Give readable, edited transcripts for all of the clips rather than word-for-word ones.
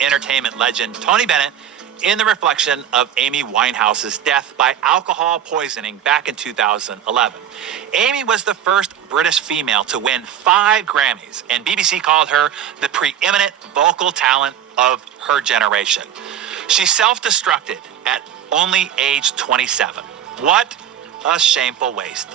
entertainment legend Tony Bennett in the reflection of Amy Winehouse's death by alcohol poisoning back in 2011. Amy was the first British female to win 5 Grammys, and BBC called her the preeminent vocal talent of her generation. She self-destructed at only age 27. What a shameful waste.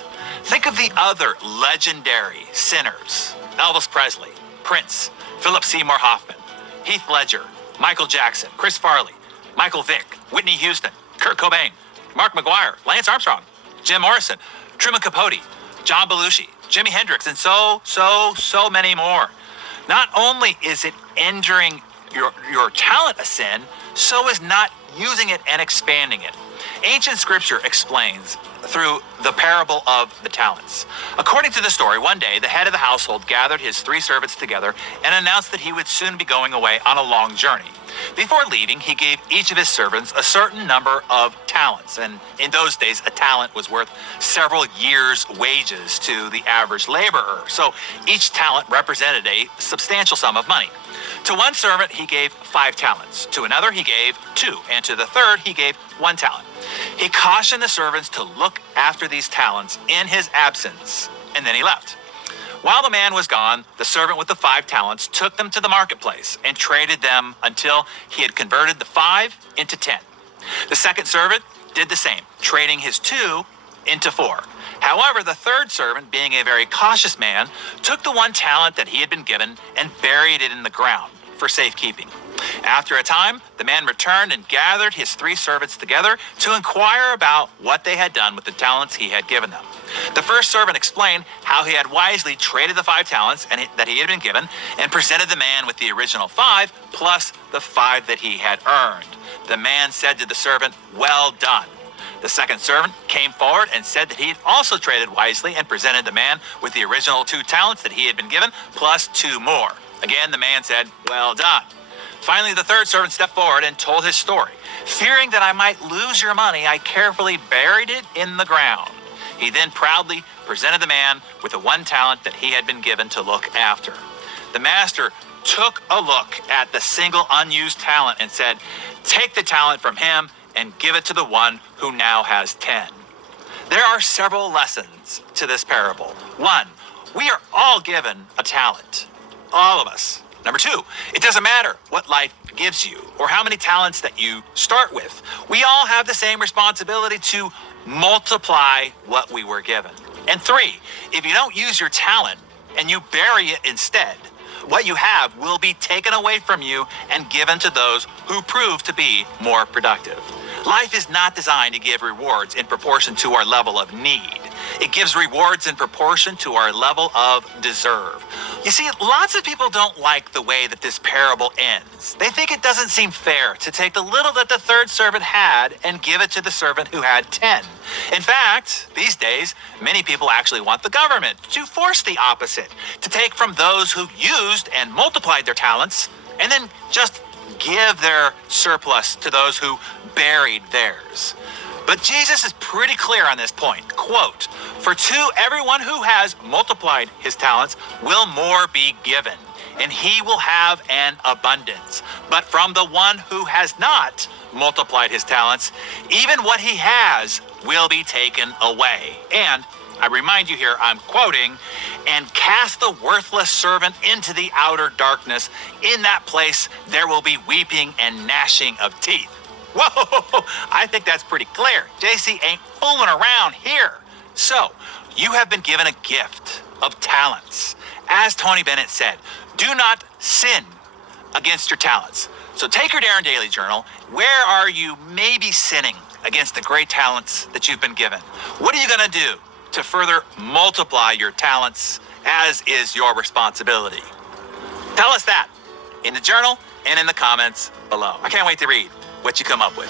Think of the other legendary sinners: Elvis Presley, Prince, Philip Seymour Hoffman, Heath Ledger, Michael Jackson, Chris Farley, Michael Vick, Whitney Houston, Kurt Cobain, Mark McGuire, Lance Armstrong, Jim Morrison, Truman Capote, John Belushi, Jimi Hendrix, and so many more. Not only is it injuring your talent a sin, so is not using it and expanding it. Ancient scripture explains through the parable of the talents. According to the story, one day the head of the household gathered his 3 servants together and announced that he would soon be going away on a long journey. Before leaving, he gave each of his servants a certain number of talents, and in those days a talent was worth several years' wages to the average laborer, so each talent represented a substantial sum of money. To one servant he gave 5 talents, to another he gave 2, and to the third he gave 1 talent. He cautioned the servants to look after these talents in his absence, and then he left. While the man was gone, the servant with the 5 talents took them to the marketplace and traded them until he had converted the 5 into 10. The second servant did the same, trading his 2 into 4. However, the third servant, being a very cautious man, took the 1 talent that he had been given and buried it in the ground for safekeeping. After a time, the man returned and gathered his 3 servants together to inquire about what they had done with the talents he had given them. The first servant explained how he had wisely traded the 5 talents that he had been given and presented the man with the original 5 plus the 5 that he had earned. The man said to the servant, "Well done." The second servant came forward and said that he had also traded wisely and presented the man with the original 2 talents that he had been given plus 2 more. Again, the man said, "Well done." Finally, the third servant stepped forward and told his story. "Fearing that I might lose your money, I carefully buried it in the ground." He then proudly presented the man with the 1 talent that he had been given to look after. The master took a look at the single unused talent and said, "Take the talent from him and give it to the one who now has 10. There are several lessons to this parable. 1, we are all given a talent. All of us. Number 2, it doesn't matter what life gives you or how many talents that you start with. We all have the same responsibility to multiply what we were given. And 3, if you don't use your talent and you bury it instead, what you have will be taken away from you and given to those who prove to be more productive. Life is not designed to give rewards in proportion to our level of need. It gives rewards in proportion to our level of deserve. You see, lots of people don't like the way that this parable ends. They think it doesn't seem fair to take the little that the third servant had and give it to the servant who had 10. In fact, these days, many people actually want the government to force the opposite, to take from those who used and multiplied their talents and then just give their surplus to those who buried theirs. But Jesus is pretty clear on this point. Quote, "For to everyone who has multiplied his talents will more be given, and he will have an abundance. But from the one who has not multiplied his talents, even what he has will be taken away." And I remind you here, I'm quoting, "And cast the worthless servant into the outer darkness. In that place there will be weeping and gnashing of teeth." Whoa, I think that's pretty clear. JC ain't fooling around here. So, you have been given a gift of talents. As Tony Bennett said, do not sin against your talents. So take your Darren Daily Journal. Where are you maybe sinning against the great talents that you've been given? What are you going to do to further multiply your talents, as is your responsibility? Tell us that in the journal and in the comments below. I can't wait to read what you come up with.